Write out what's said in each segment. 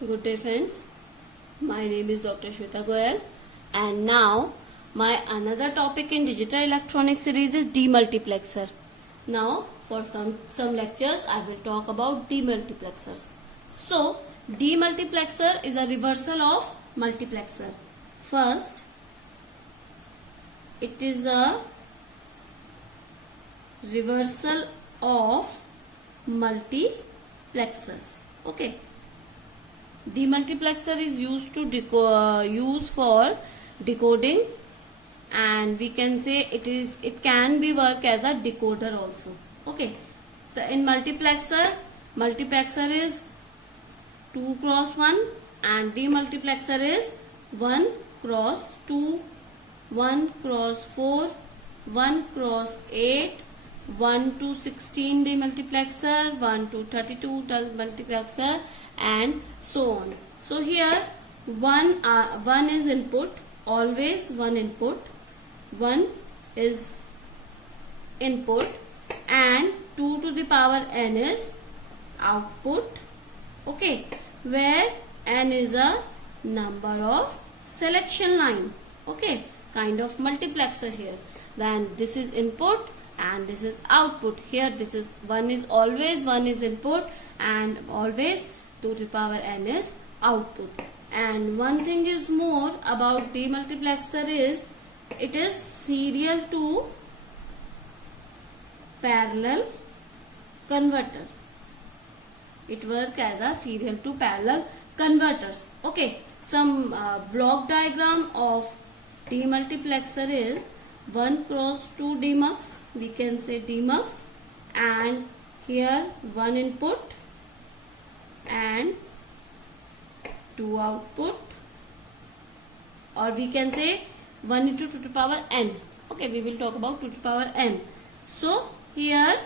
Good day friends, my name is Dr. Shweta Goyal and now my another topic in digital electronics series is demultiplexer. Now for some lectures I will talk about demultiplexers. So demultiplexer is a reversal of multiplexer. First it is a reversal of multiplexers. Okay. Demultiplexer is used to use for decoding, and we can say it can be work as a decoder also. Okay, in multiplexer is 2 cross 1 and demultiplexer is 1 cross 2, 1 cross 4, 1 cross 8, 1 to 16 demultiplexer, 1 to 32 multiplexer, and so on. So here one is input, always one input, one is input, and 2 to the power n is output. Okay, where n is a number of selection line. Okay, kind of multiplexer here. Then this is input and this is output. Here this is one is input and always 2 to the power n is output. And one thing is more about demultiplexer is it is serial to parallel converter. It works as a serial to parallel converters. Okay, some block diagram of demultiplexer is 1 cross 2 demux, we can say demux, and here one input and 2 output, or we can say 1 into 2 to the power n. Okay, we will talk about 2 to the power n. So here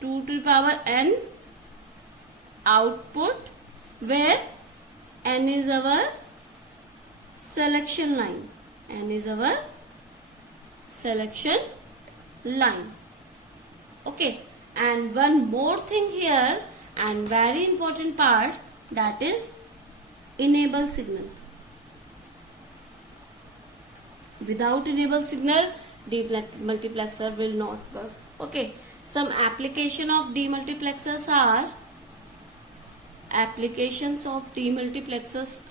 2 to the power n output, where n is our selection line. N is our selection line. Okay, and one more thing here, and very important part, that is enable signal. Without enable signal, demultiplexer will not work. Okay, some applications of demultiplexers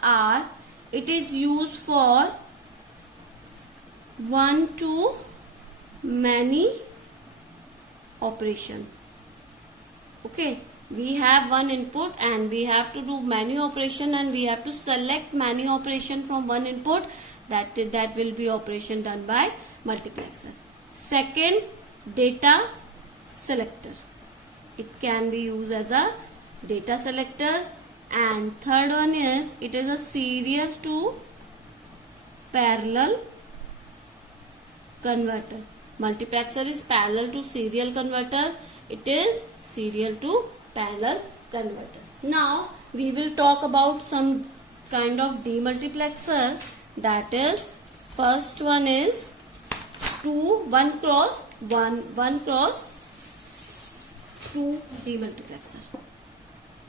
are it is used for one to many operation. Okay, we have one input and we have to do many operation, and we have to select many operation from one input. That will be operation done by multiplexer. Second, data selector. It can be used as a data selector. And third one is it is a serial to parallel converter. Multiplexer is parallel to serial converter. It is serial to parallel converter. Now we will talk about some kind of demultiplexer. That is, first one is 1 cross 1 cross 2 demultiplexer.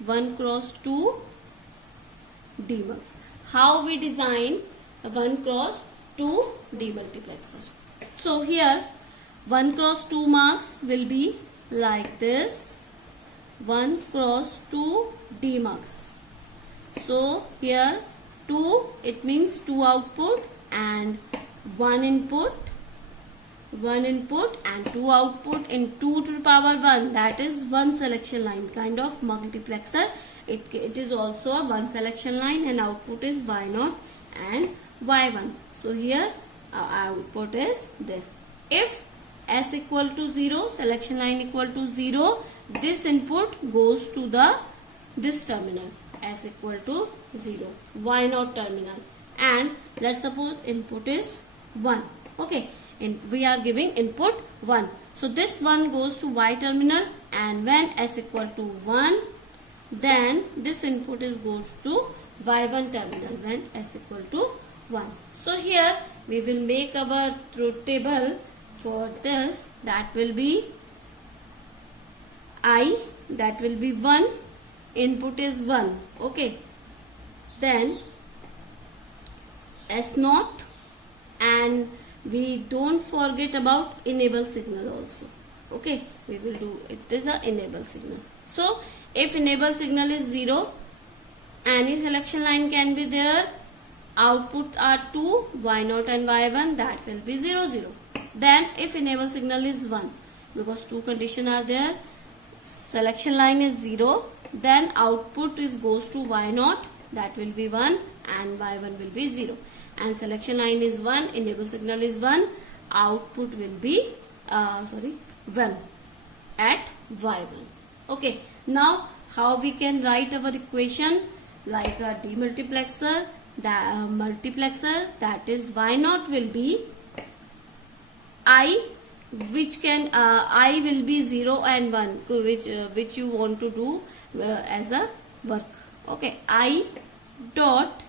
1 cross 2 demux. How we design a 1 cross 2 demultiplexer? So here 1 cross 2 marks will be like this, 1 cross 2 demux. So here 2, it means 2 output and 1 input and 2 output in 2 to the power 1, that is one selection line, kind of multiplexer. It is also a one selection line, and output is y0 and y1. So here our output is this. If s equal to 0, selection line equal to 0, this input goes to this terminal, s equal to 0, y0 terminal, and let's suppose input is 1. Okay, and we are giving input 1. So this one goes to y terminal, and when s equal to 1, then this input goes to y1 terminal when s equal to 1. So here we will make our truth table for this. That will be I, that will be 1, input is 1. Okay, then S0, and we don't forget about enable signal also. Okay, we will do it is a enable signal. So if enable signal is 0, any selection line can be there. Outputs are 2, y0 and y1, that will be 0 0. Then if enable signal is 1, because two conditions are there, selection line is 0, then output is goes to y0, that will be 1, and y1 will be 0. And selection line is 1, enable signal is 1, output will be 1 at y1. Okay, now how we can write our equation? Like a demultiplexer, that is y0 will be I, which can I will be 0 and 1, which you want to do as a work. Okay, I dot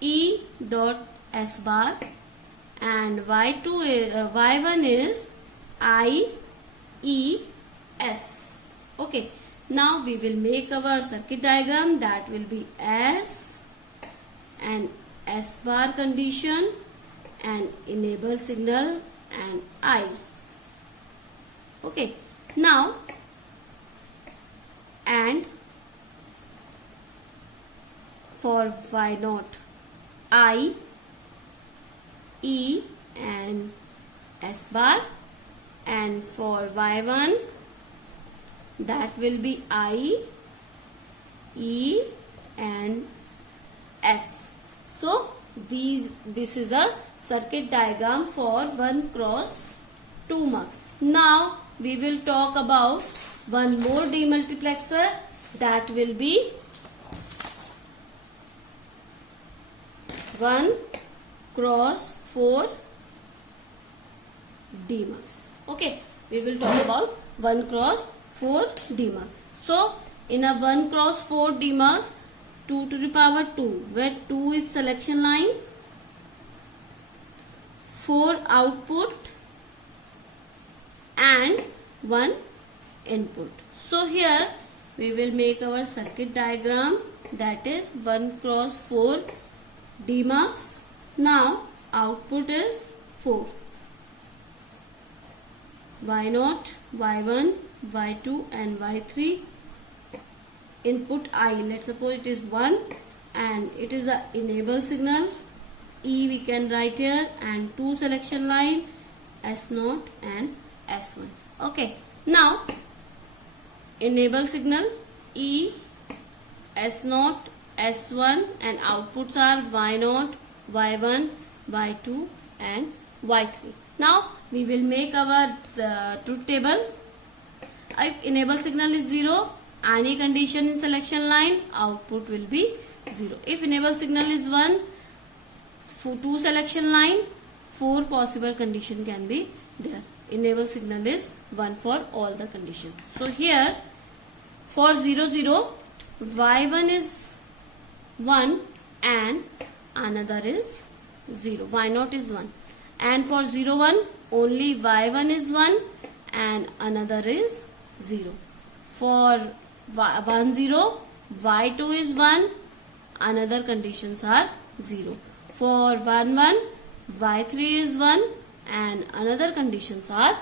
E dot S bar, and y1 is I E S. Okay, now we will make our circuit diagram. That will be S and S bar condition and enable signal and I. Okay, now and for y0 I E and S bar, and for y1 that will be I E and S. So this is a circuit diagram for 1 cross 2 mux. Now we will talk about one more demultiplexer, that will be 1 cross 4 demux. Okay, we will talk about 1 cross 4 demux. So in a 1 cross 4 demux, 2 to the power 2, where 2 is selection line, 4 output and 1 input. So here we will make our circuit diagram, that is 1 cross 4 demux. Now output is 4, y0, y1, y2 and y3. Input I, let's suppose it is 1, and it is a enable signal, E we can write here, and 2 selection line, S0 and S1. Okay, now enable signal E, S0, S1, and outputs are y0, y1, y2 and y3. Now we will make our truth table. If enable signal is 0, any condition in selection line, output will be 0. If enable signal is 1, for 2 selection line, 4 possible condition can be there. Enable signal is 1 for all the conditions. So here for 0 0, y1 is 1 and another is 0, y0 is 1, and for 0 1 only y1 is 1 and another is 0. For 1 0, y2 is 1, another conditions are 0. For 1 1, y3 is 1 and another conditions are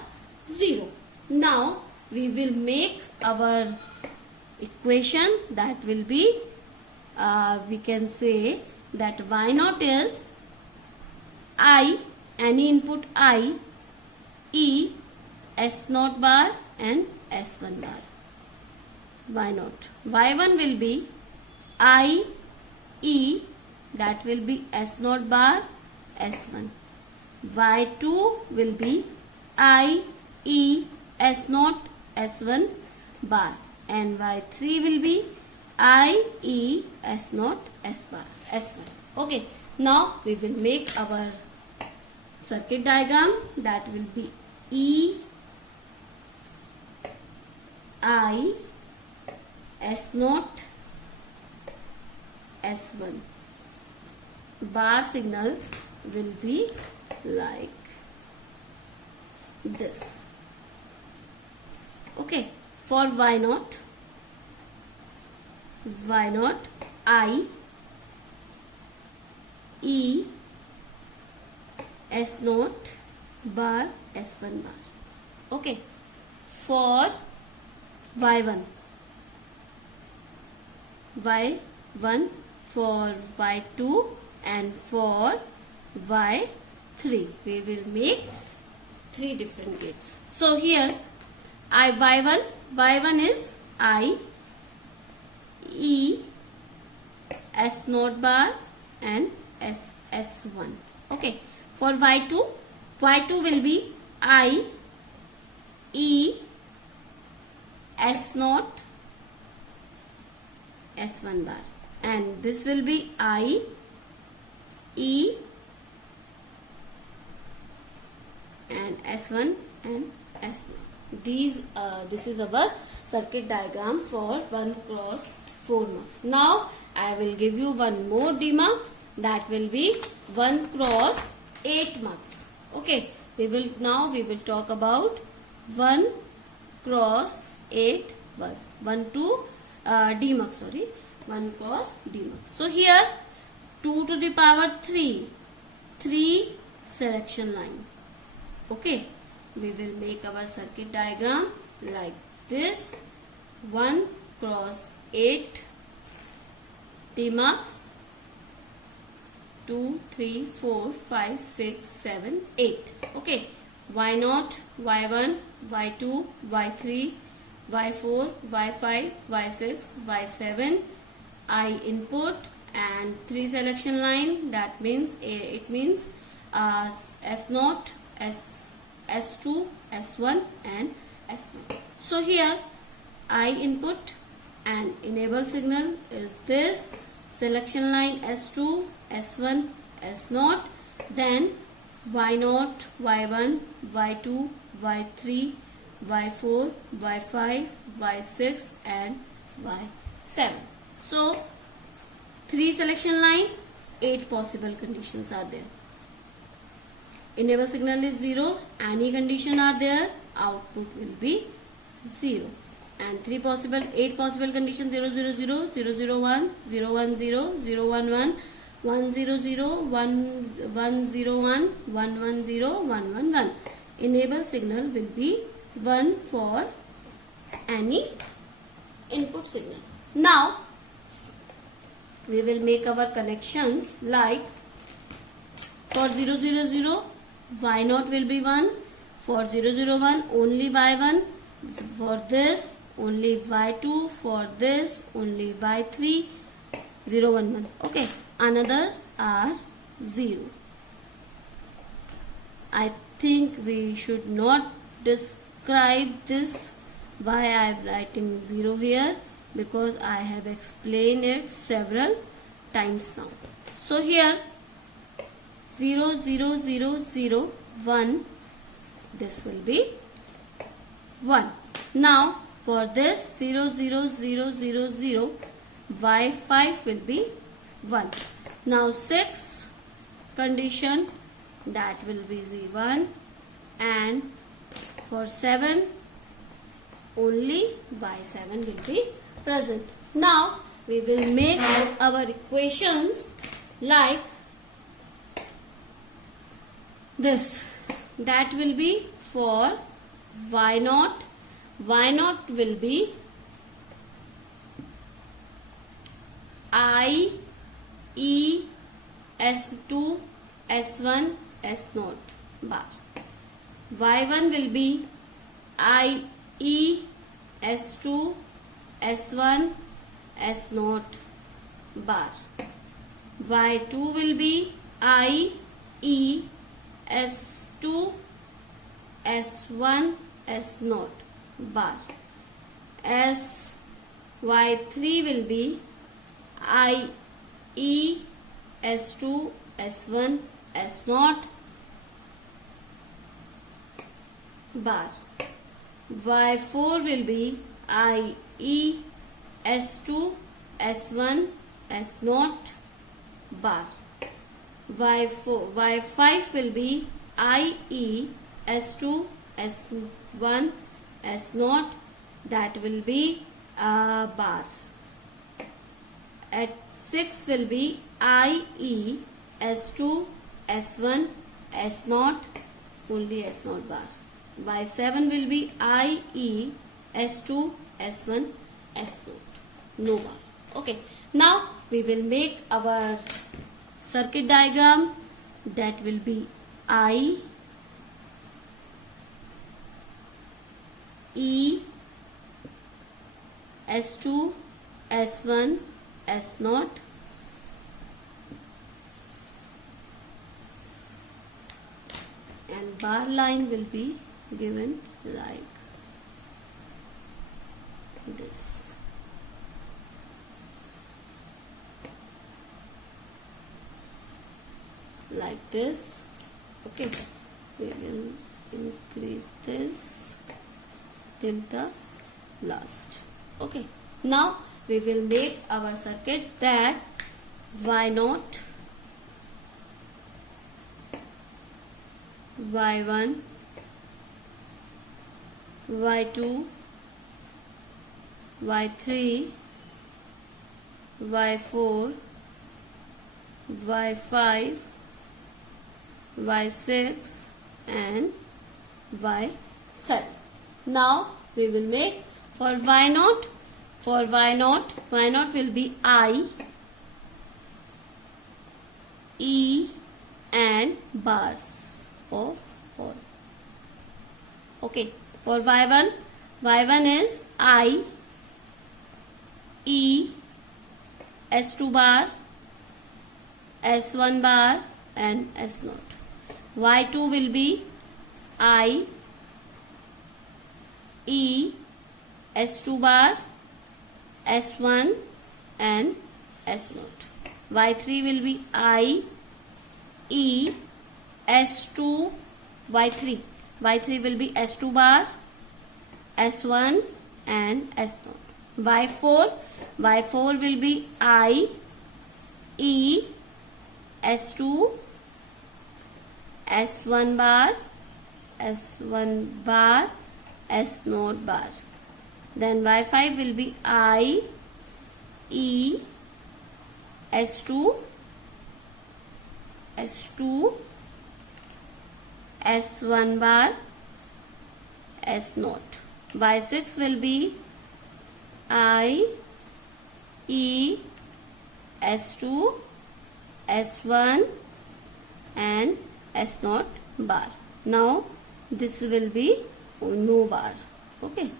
0. Now we will make our equation, that will be we can say that y0 is I, any input I, E, S0 bar and S1 bar. Y0. Y1 will be I, E, that will be S0 bar, S1. Y2 will be I, E, S0, S1 bar, and Y3 will be I, E, S0, S bar, S1. Okay, now we will make our circuit diagram, that will be E, I, S0, S1. Bar signal will be like this. Okay, for Y0, y naught, I, E, S naught bar, S1 bar. Okay. For y1, y1, for y2 and for y3, we will make 3 different gates. So here y1 is I, E, S naught bar and S1. Okay. For y2 will be I, E, S naught, S1 bar, and this will be I, E, and S1 and S0. This is our circuit diagram for 1 cross 4 marks. Now I will give you one more DMark, that will be 1 cross 8 marks. Okay, we will talk about 1 cross 8 was 1 DMark, 1 cross DMark. So here 2 to the power 3 selection line. Okay, we will make our circuit diagram like this. 1 cross 8 DMarks, 2, 3, 4, 5, 6, 7, 8. Okay, y0, y1, y2, y3, y4, y5, y6, y7, I input and 3 selection line. That means it means S0, S2, S1 and S0. So here I input and enable signal is this selection line S2, S1, S0, then Y0, Y1, Y2, Y3, Y4, Y5, Y6 and Y7. So 3 selection line, 8 possible conditions are there. Enable signal is 0, any condition are there, output will be 0. And 8 possible conditions 0, 0, 0, 0, 0, 1, 0, 1, 0, 0, 1, 1, 1, 0, 0, 1, 1, 0, 1, 1, 1, 0, 1, 1, 1. Enable signal will be 1 for any input signal. Now we will make our connections like for 0, 0, 0, y0 will be 1, for 0, 0, 1 only y1, for this only y2, for this only y3, 0, 1, 1. Okay, another are 0. I think we should not describe this why I am writing 0 here, because I have explained it several times now. So here 0, 0, 0, 0, 1, this will be 1. Now for this 0, 0, 0, 0, 0, y5 will be 1. Now 6 condition, that will be 1, and for 7 only y7 will be present. Now we will make our equations like this. That will be for y0 will be I, E, S2, S1, S0 bar. Y1 will be I, E, S2, S1, S0 bar. Y2 will be I, E, S2, S1, S0 bar. Y3 will be I, E, S2, S1, S0 bar. Y4 will be I, E, S2, S1, S0 bar. Y5 will be I, E, S2, S1, S0, that will be bar. At 6 will be IE, S2, S1, S0, only S0 bar. Y7 will be IE, S2, S1, S0, no bar. Okay, now we will make our circuit diagram. That will be I, E, S2, S1, S0, and bar line will be given like this. Like this. Okay, we will increase this till the last. Okay, now we will make our circuit that Y0, Y1, Y2, Y3, Y4, Y5, Y6 and Y7. Now we will make for Y0. For Y0 will be I, E and bars of all. Okay, for Y1 is I, E, S2 bar, S1 bar and S0. Y2 will be I, E, S2 bar, S1 and S0. Y3 will be I, E, S2, Y3. Y3 will be S2 bar, S1 and S0. Y4 will be I, E, S2, S1 bar, S1 bar, S0 bar. Then Y5 will be I, E, S2, S1 bar, S0. Y6 will be I, E, S2, S1 and S0 bar. Now this will be no bar. Okay.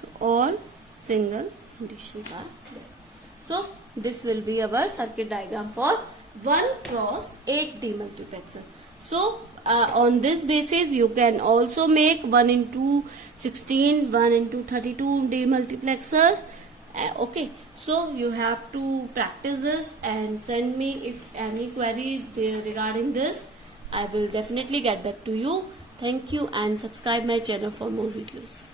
So all single conditions are there. So this will be our circuit diagram for 1 cross 8 demultiplexer. So on this basis you can also make 1 into 16, 1 into 32 demultiplexers. Okay, so you have to practice this and send me if any query regarding this. I will definitely get back to you. Thank you and subscribe my channel for more videos.